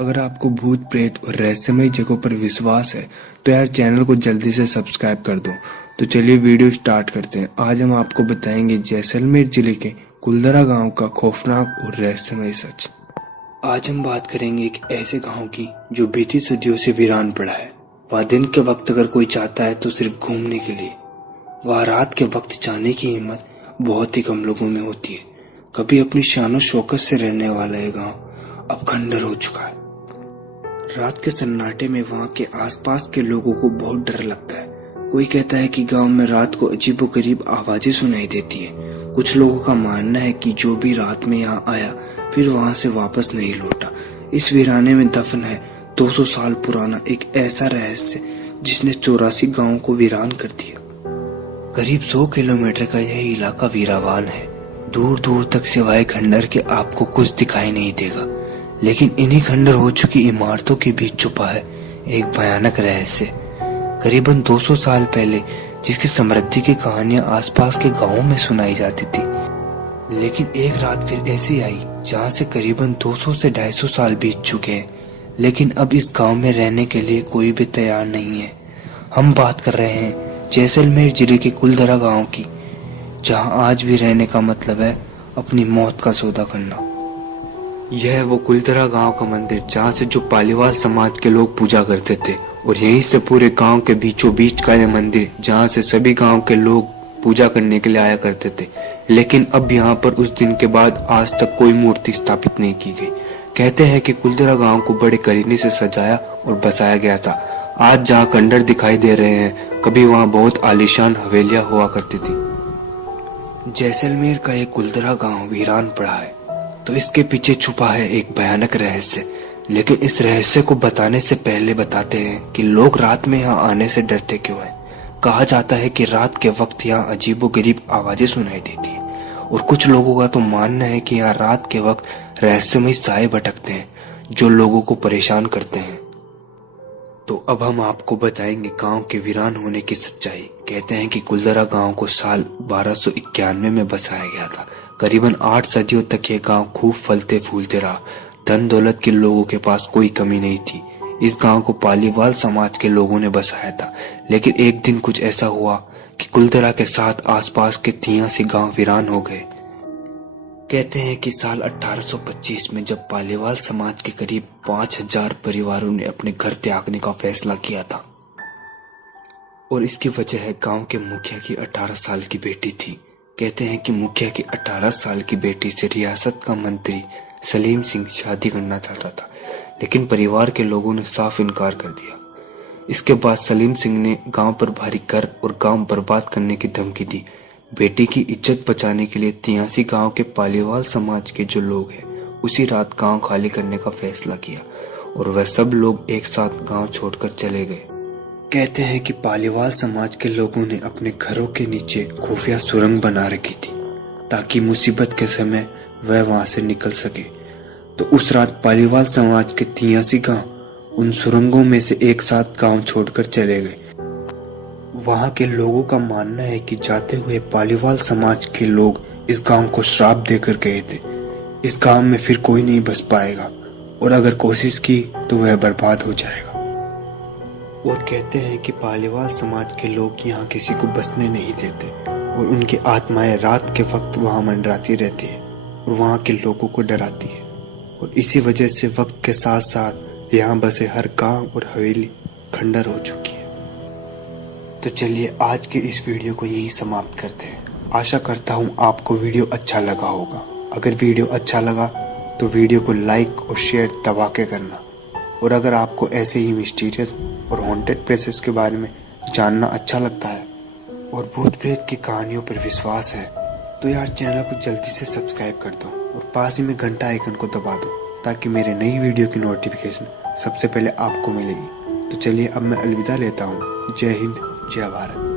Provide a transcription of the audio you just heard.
अगर आपको भूत प्रेत और रहस्यमय जगहों पर विश्वास है तो यार चैनल को जल्दी से सब्सक्राइब कर दो। तो चलिए वीडियो स्टार्ट करते हैं। आज हम आपको बताएंगे जैसलमेर जिले के कुलधरा गांव का खौफनाक और रहस्यमय सच। आज हम बात करेंगे एक ऐसे गांव की जो बीती सदियों से वीरान पड़ा है। वह दिन के वक्त अगर कोई चाहता है तो सिर्फ घूमने के लिए, वह रात के वक्त जाने की हिम्मत बहुत ही कम लोगों में होती है। कभी अपनी शानो शौकत से रहने वाला ये गांव अब खंडर हो चुका है। रात के सन्नाटे में वहां के आसपास के लोगों को बहुत डर लगता है। कोई कहता है कि गांव में रात को अजीबोगरीब आवाजें सुनाई देती है। कुछ लोगों का मानना है कि जो भी रात में यहाँ आया फिर वहां से वापस नहीं लौटा। इस वीराने में दफन है 200 साल पुराना एक ऐसा रहस्य जिसने 84 गांवों को वीरान कर दिया। करीब 100 किलोमीटर का यह इलाका वीरावान है। दूर दूर तक सिवाय खंडर के आपको कुछ दिखाई नहीं देगा, लेकिन इन्हीं खंडर हो चुकी इमारतों के बीच छुपा है एक भयानक रहस्य। करीबन 200 साल पहले जिसकी समृद्धि की कहानियां आसपास के गांवों में सुनाई जाती थी, लेकिन एक रात फिर ऐसी आई जहां से करीबन 200 से 250 साल बीत चुके हैं, लेकिन अब इस गांव में रहने के लिए कोई भी तैयार नहीं है। हम बात कर रहे हैं जैसलमेर जिले के कुलधरा गांव की, जहां आज भी रहने का मतलब है अपनी मौत का सौदा करना। यह वो कुलधरा गांव का मंदिर जहां से जो पालीवाल समाज के लोग पूजा करते थे, और यहीं से पूरे गांव के बीचों बीच का यह मंदिर जहां से सभी गांव के लोग पूजा करने के लिए आया करते थे। लेकिन अब यहाँ पर उस दिन के बाद आज तक कोई मूर्ति स्थापित नहीं की गई। कहते हैं कि कुलधरा गांव को बड़े करीने से सजाया और बसाया गया था। आज जहाँ खंडर दिखाई दे रहे हैं, कभी वहाँ बहुत आलीशान हवेलियां हुआ करती थी। जैसलमेर का ये कुलधरा गांव वीरान पड़ा है तो इसके पीछे छुपा है एक भयानक रहस्य। लेकिन इस रहस्य को बताने से पहले बताते हैं कि लोग रात में यहाँ आने से डरते क्यों हैं। कहा जाता है कि रात के वक्त यहाँ अजीबोगरीब आवाजें सुनाई देती है, और कुछ लोगों का तो मानना है कि यहाँ रात के वक्त रहस्यमय साए भटकते हैं जो लोगों को परेशान करते हैं। तो अब हम आपको बताएंगे गांव के वीरान होने की सच्चाई। कहते हैं कि कुलधरा गांव को साल 1291 में बसाया गया था। करीबन 8 सदियों तक ये गांव खूब फलते फूलते रहा। धन दौलत के लोगों के पास कोई कमी नहीं थी। इस गांव को पालीवाल समाज के लोगों ने बसाया था, लेकिन एक दिन कुछ ऐसा हुआ कि कुलधरा के साथ आसपास के 83 गांव वीरान हो गए। कहते हैं कि साल 1825 में जब पालीवाल समाज के करीब 5000 परिवारों ने अपने घर त्यागने का फैसला किया था, और इसकी वजह है गांव के मुखिया की 18 साल की बेटी थी। कहते हैं कि मुखिया की 18 साल की बेटी से रियासत का मंत्री सलीम सिंह शादी करना चाहता था, लेकिन परिवार के लोगों ने साफ इनकार कर दिया। इसके बाद सलीम सिंह ने गांव पर भारी कर और गांव बर्बाद करने की धमकी दी। बेटी की इज्जत बचाने के लिए 83 गांव के पालीवाल समाज के जो लोग हैं उसी रात गांव खाली करने का फैसला किया, और वह सब लोग एक साथ गांव छोड़कर चले गए। कहते हैं कि पालीवाल समाज के लोगों ने अपने घरों के नीचे खुफिया सुरंग बना रखी थी ताकि मुसीबत के समय वह वहां से निकल सके। तो उस रात पालीवाल समाज के 83 गांव उन सुरंगों में से एक साथ गांव छोड़कर चले गए। वहां के लोगों का मानना है कि जाते हुए पालीवाल समाज के लोग इस गांव को श्राप देकर गए थे, इस गांव में फिर कोई नहीं बस पाएगा, और अगर कोशिश की तो वह बर्बाद हो जाएगा। और कहते हैं कि पालीवाल समाज के लोग यहाँ किसी को बसने नहीं देते, और उनकी आत्माएं रात के वक्त वहां मंडराती रहती है और वहां के लोगों को डराती है, और इसी वजह से वक्त के साथ साथ यहाँ बसे हर गांव और हवेली खंडर हो चुकी है। तो चलिए आज के इस वीडियो को यही समाप्त करते हैं। आशा करता हूँ आपको वीडियो अच्छा लगा होगा। अगर वीडियो अच्छा लगा तो वीडियो को लाइक और शेयर दबा के करना, और अगर आपको ऐसे ही मिस्टीरियस और हॉन्टेड प्लेसेस के बारे में जानना अच्छा लगता है और भूत प्रेत की कहानियों पर विश्वास है तो यार चैनल को जल्दी से सब्सक्राइब कर दो और पास ही में घंटा आइकन को दबा दो, ताकि मेरे नई वीडियो की नोटिफिकेशन सबसे पहले आपको मिलेगी। तो चलिए अब मैं अलविदा लेता हूँ। जय हिंद, जय भारत।